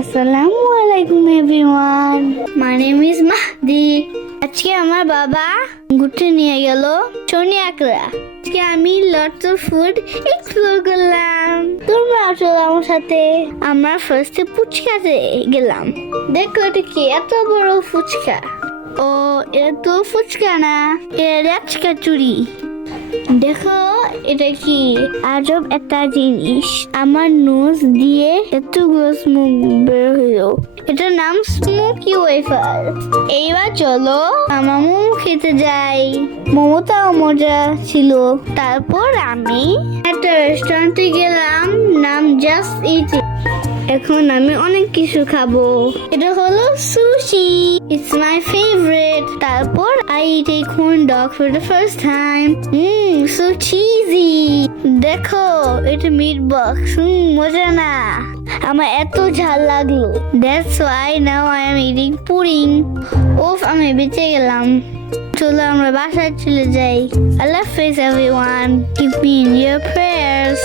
আসসালামু আলাইকুম everyone, my name is Mahdi. আজকে আমার বাবা ঘুরতে নিয়ে গেল সোনিয়াকড়া। আজকে আমি লটস অফ ফুড এক্সপ্লোর করলাম। তোমরাও চলো আমার সাথে। আমরা ফার্স্টে ফুচকাতে গেলাম। দেখো এটা কি এত বড় ফুচকা। ও এটা তো ফুচকা না, এটা চুরি। দেখো এটা কি আজব একটা জিনিস। আমার নোজ দিয়ে এতগুলো স্মোক বের হলো। এটার নাম স্মোকি ওয়েফার। এইবার চলো আমার মোমো খেতে যাই। মোমোটাও মজা ছিল। তারপর আমি একটা রেস্টুরেন্টে গেলাম, নাম জাস্ট ইট। এখন আমি অনেক কিছু খাবো। এটা হলো সুশি, ইটস মাই ফেভারিট। তারপর I eat A corn dog for the first time. So cheesy. দেখো এটা মিট বক্স। মজা না, আমার এত ঝাল লাগলো। That's why now I am eating pudding. ওফ, আমি বেঁচে গেলাম। চলো আমরা বাসায় চলে যাই। আল্লাহ হাফেজ everyone. Keep me in your prayers.